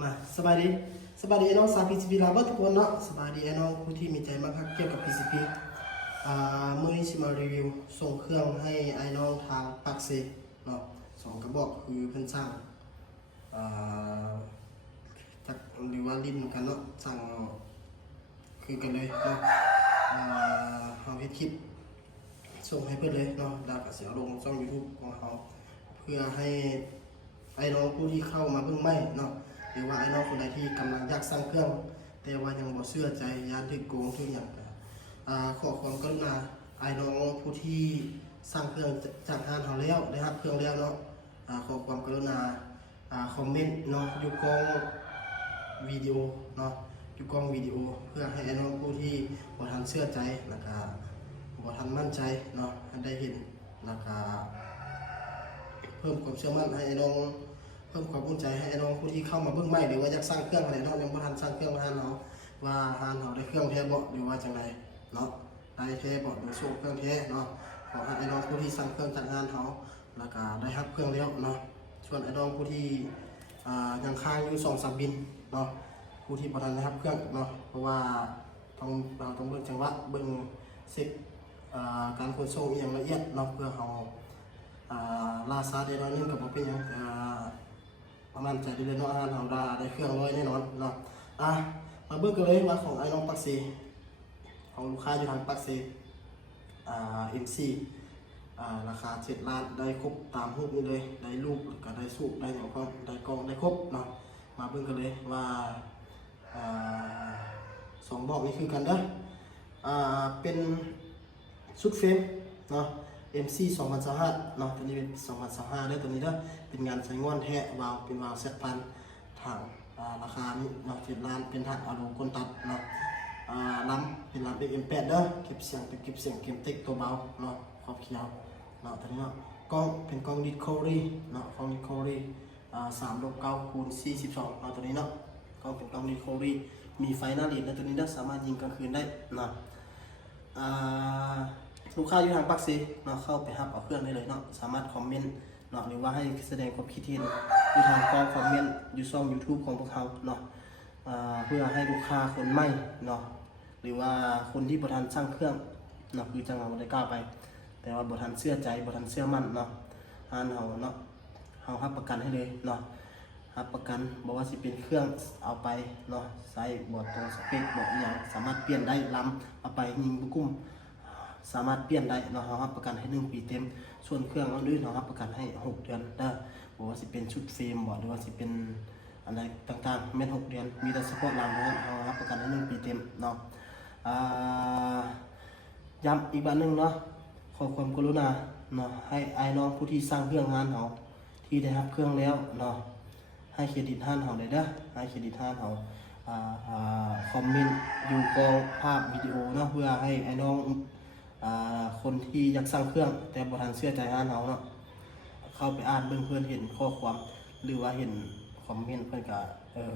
มาสบายดีไอ้น้องสาว PCP ลาเบิดทุกคนเนาะสบายดีไอ้น้องผู้ที่มีใจมากเกี่ยวกับ PCP เมื่อนี้จะมารีวิวส่งเครื่องให้ไอ้น้องทางปักเซเนาะ2 กระบอกคือเพิ่นสร้างจากหรือว่าลิ้นกันเนาะสั่งคือกันเลยเนาะเฮาเฮ็ดคลิปส่งให้เพิ่นเลยเนาะแล้วก็สิเอาลงช่อง YouTube ของเฮาเพื่อให้ไอ้น้องผู้ที่เข้ามาเบิ่งใหม่เนาะหรือว่าไอ้น้องคนใดที่กำลังอยากสร้างเครื่องแต่ว่ายังบ่เชื่อใจยานถึกโกงถึกหยังก็ขอความกรุณาไอ้น้องผู้ที่สร้างเครื่องจากทางเฮาแล้วได้รับเครื่องแล้วเนาะขอความกรุณาคอมเมนต์เนาะอยู่กองวิดีโอเนาะอยู่กองวิดีโอเพื่อให้ไอ้น้องผู้ที่บ่ทันเชื่อใจแล้วก็บ่ทันมั่นใจเนาะได้เห็นแล้วก็เพิ่มความเชื่อมั่นให้ไอ้น้องเพิ่มความภูมิใจให้ไอ้น้องผู้ที่เข้ามาเบิ่งใหม่หรือว่าอยากสร้างเครื่องอะไรเนาะยังบ่ทันสร้างเครื่องร้านเนาะว่าร้านเฮาได้เครื่องแท้บ่หรือว่าจังไดเนาะได้แท้บ่หรือโชคเครื่องแท้เนาะขอให้ไอ้น้องผู้ที่สร้างเครื่องจากร้านเฮาแล้วก็ได้รับเครื่องแล้วเนาะส่วนไอ้น้องผู้ที่ยังค้างอยู่ 2-3 บินเนาะผู้ที่บ่ทันได้รับเครื่องเนาะเพราะว่าเราต้องเบิ่งจังหวะเบิ่งเช็คการขนส่งอย่างละเอียดเนาะเพื่อเฮาลาซาได้น้อยนึงกับบ่เป็นหยังประมาณใจได้เลยเนาะเฮาได้เครื่องร้อยแน่นอนเนาะมาเบิ่งกันเลยว่าของไอ้น้องปักเซของลูกค้าอยู่ทางปักเซMC ราคา7 ล้านได้ครบตามรูปนี้เลยได้รูปก็ได้สูบได้หยังพร้อมได้กล้องได้ครบเนาะมาเบิ่งกันเลยว่า2 บอกนี้คือกันเด้อเป็นชุดเฟรมเนาะ MC 2025เนาะตัวนี้เป็น2025ได้ตัวนี้เด้อเป็นงานใช้งอนแท้วาล์วเป็นวาล์วเซตพันถังราคานี้เนาะ7 ล้านเป็นถังอะลูก้นตัดเนาะลำเป็นลำ XM8 เด้อเก็บเสียงเป็นเก็บเสียงเกมเต็กตัวเบาเนาะขอบเขียวเนาะตัวนี้เนาะกล้องเป็นกล้องดิสคัฟเวอรี่เนาะกล้องดิสคัฟเวอรี่3-9x42เนาะตัวนี้เนาะกล้องเป็นกล้องดิสคัฟเวอรี่มีไฟหน้าเลนและตัวนี้เนาะสามารถยิงกลางคืนได้เนาะลูกค้าอยู่ทางปักเซเนาะเข้าไปรับเอาเครื่องได้เลยเนาะสามารถคอมเมนต์เนาะหรือว่าให้แสดงความคิดเห็นอยู่ทางกองคอมเมนต์อยู่ช่อง YouTube ของพวกเขาเนาะเพื่อให้ลูกค้าคนใหม่เนาะหรือว่าคนที่บ่ทันสร้างเครื่องเนาะคือจังหวะบ่ได้กล้าไปแต่ว่าบ่ทันเชื่อใจบ่ทันเชื่อมั่นเนาะร้านเฮาเนาะเฮารับประกันให้เลยเนาะรับประกันบ่ว่าสิเป็นเครื่องเอาไปเนาะใส่บ่ตรงสเปคบ่อีหยังสามารถเปลี่ยนได้ลำเอาไปยิงบุกุ้มสามารถเปลี่ยนได้เนาะเฮารับประกันให้1 ปีเต็มส่วนเครื่องอื่นเฮารับประกันให้6 เดือนเด้อบ่ว่าสิเป็นชุดเฟรมบ่หรือว่าสิเป็นอะไรต่างๆแม่น6 เดือนมีแต่เฉพาะหลังเท่านั้นเฮารับประกันให้1 ปีเต็มเนาะย้ำอีกบัดนึงเนาะขอความกรุณาเนาะให้ไอ้น้องผู้ที่สร้างเครื่องงานเฮาที่ได้รับเครื่องแล้วเนาะให้เครดิตห้านเฮาได้เด้อให้เครดิตห้านเฮาคอมเมนต์อยู่กองภาพวิดีโอเนาะเพื่อให้ไอ้น้องคนที่อยากสร้างเครื่องแต่บ่ทันเชื่อใจห้านเฮาเนาะเข้าไปอ่านเบิ่งเพิ่นเห็นข้อความหรือว่าเห็นคอมเมนต์เพิ่นก็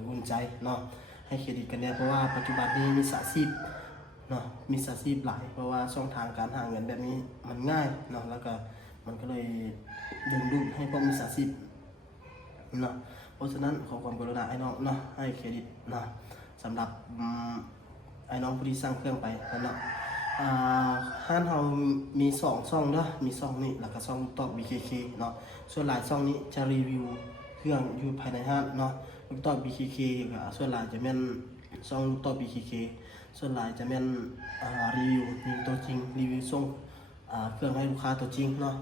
อุ่นใจเนาะให้เครดิตกันแน่เพราะว่าปัจจุบันนี้มีมิจฉาชีพเนาะมีมิจฉาชีพหลายเพราะว่าช่องทางการหาเงินแบบนี้มันง่ายเนาะแล้วก็มันก็เลยดึงดูดให้พวกมิจฉาชีพเนาะเพราะฉะนั้นขอความกรุณาไอ้น้องเนาะให้เครดิตเนาะสำหรับไอ้น้องผู้ที่สร้างเครื่องไปเนาะห้านเฮามี2 ช่องเนาะมีช่องนี้แล้วก็ช่องตอบ BKK เนาะส่วนหลายช่องนี้จะรีวิวเครื่องอยู่ภายในห้างเนาะลูกตอบ BKK ก็ส่วนหลายจะแม่นช่องลูกตอบ BKK ส่วนหลายจะแม่นรีวิวยิงตัวจริงรีวิวส่งเครื่องให้ลูกค้าตัวจริงเนาะ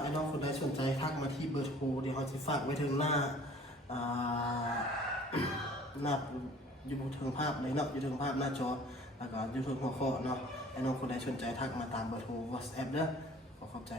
ไอ้น้องคนใดสนใจทักมาที่เบอร์โทรเดี๋ยวเขาจะฝากไว้ถึงหน้าอยู่ถึงภาพเลยเนาะอยู่ถึงภาพหน้าจอแล้วก็อยู่ถึงหัวข้อเนาะไอ้น้องคนใดสนใจทักมาตามเบอร์โทร WhatsApp เด้อขอขอบใจ